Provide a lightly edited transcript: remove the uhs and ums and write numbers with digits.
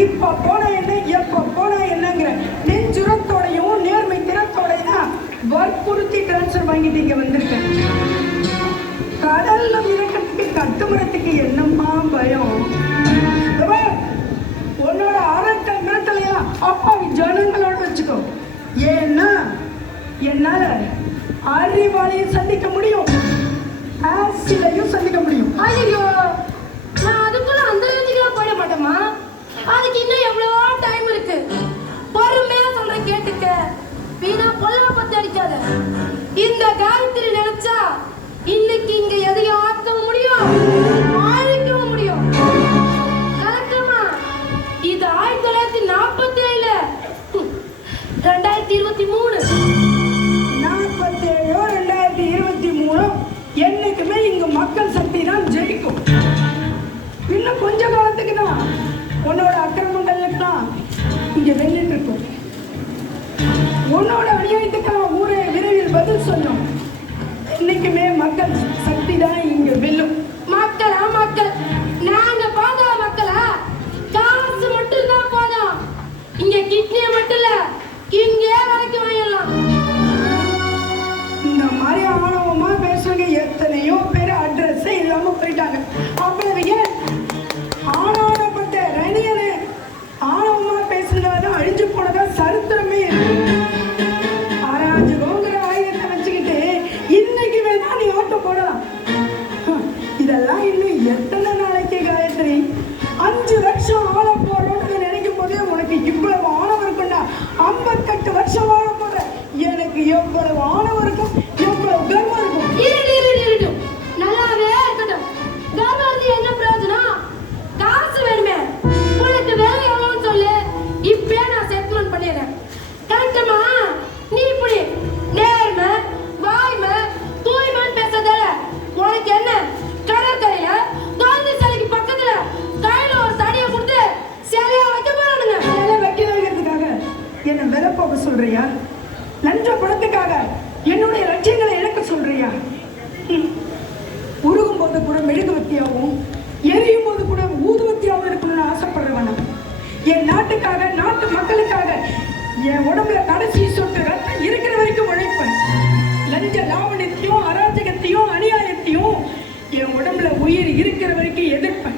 இப்ப போனா என்ன எப்ப போனா என்னங்கிற நெஞ்சுரத்தோடையும் நேர்மை திறத்தோடையும் தான் வற்புறுத்தி டிரான்ஸ்பர் வாங்கிட்டு இங்க வந்திருக்கேன். கடல்ல மிதக்கிறதுக்கு கட்டுமரத்துக்கு என்னம்மா பயம்? உன்னோட அரட்டல் மிரட்டலையெல்லாம் அப்பாவி ஜனங்களோட வச்சுக்கோ. ஏன்னா என்னால அறிவாளியும் சந்திக்க முடியும், ஆசிலையும் சந்திக்க முடியும். ஐயோ, நான் அதுக்குள்ள அந்த ரேஞ்சுக்குலாம் போயிட மாட்டேமா. அதுக்கு இன்னும் எவ்வளோ டைம் இருக்கு. பொறுமையா சொல்றேன் கேட்டுக்க. வீணா பொல்ல பத்தி அடிக்காத. இந்த காயத்ரி நினைச்சா இன்னைக்கு இங்க எதையும் ஆக்கவும் முடியும், ஆழிக்கவும் முடியும். கரெக்டமா? இது 1947 2023 2023 என்னைக்குமே இங்க மக்கள் சக்தி தான் ஜெயிக்கும். இன்னும் கொஞ்ச காலத்துக்கு தான் உன்னோட அக்கிரமங்களுக்குலாம் இங்க வெள்ளிட்டு இருக்கும். உன்னோட அநியாயத்துக்கெல்லாம் ஊரே விரைவில் பதில் சொல்லும். இன்னைக்குமே மக்கள் சக்தி தான் இங்க வெல்லும். மக்களா மக்கள், நாங்க பாதா மக்களா? காசு மட்டும் தான் போதும். இங்க கிட்னிய மட்டும் இல்ல, இங்கே வரைக்கும் வாங்கிடலாம். இந்த மாதிரி ஆணவமா பேசுறவங்க எத்தனையோ பேர் அட்ரஸ் இல்லாம போயிட்டாங்க. அப்புறம் ஏன் ஆணவப்பட்ட ரணியனை ஆணவமா பேசுனதான் அழிஞ்சு போனதா சரித்திரமே இருக்கு. ஆராய்ச்சிங்கிற ஆயுதத்தை வச்சுக்கிட்டு இன்னைக்கு வேணா நீ ஆட்டோ போடலாம். இதெல்லாம் இன்னும் எத்தனை நாளைக்கு காயத்ரி? 5 வருஷம் ஆள போறோம்னு நினைக்கும் போதே உனக்கு இவ்வளவு ஆணவம் இருக்கும்டா. 58 வருஷம் வாழ போற எனக்கு எவ்வளவு ஆணவம் இருக்கும், எவ்வளவு கர்வம் இருக்கும். நல்லாவே இருக்கட்டும். கர்வம் என்ன பிரயோஜனம்? காசு வேணுமே. உனக்கு வேலை எவ்வளவுன்னு சொல்லு, இப்பயே நான் செட்டில்மெண்ட் பண்ணிடுறேன். கரெக்டமா? நீ இப்படி நேர்மை வாய்மை தூய்மைன்னு பேசுறதால உனக்கு என்ன? கடற்கரையில காந்தி சிலைக்கு பக்கத்துல கையில ஒரு தடியை கொடுத்து சிலையா வைக்க போறானுங்க. சிலை வைக்க வைக்கிறதுக்காக என்ன விலை போக சொல்றியா? லஞ்ச பணத்துக்காக என்னுடைய லட்சியங்களை இழக்க சொல்றியா? உருகும் போது கூட மெழுகுவத்தியாகவும் எரியும் போது கூட ஊதுவத்தியாகவும் இருக்கணும்னு ஆசைப்படுறவன. என் நாட்டுக்காக நாட்டு மக்களுக்காக என் உடம்புல கடைசி சொட்டு ரத்தம் இருக்கிற வரைக்கும் உழைப்பேன். லஞ்ச லாவணத்தையும் அராஜகத்தையும் அநியாயத்தையும் என் உடம்புல உயிர் இருக்கிற வரைக்கும் எதிர்ப்பேன்.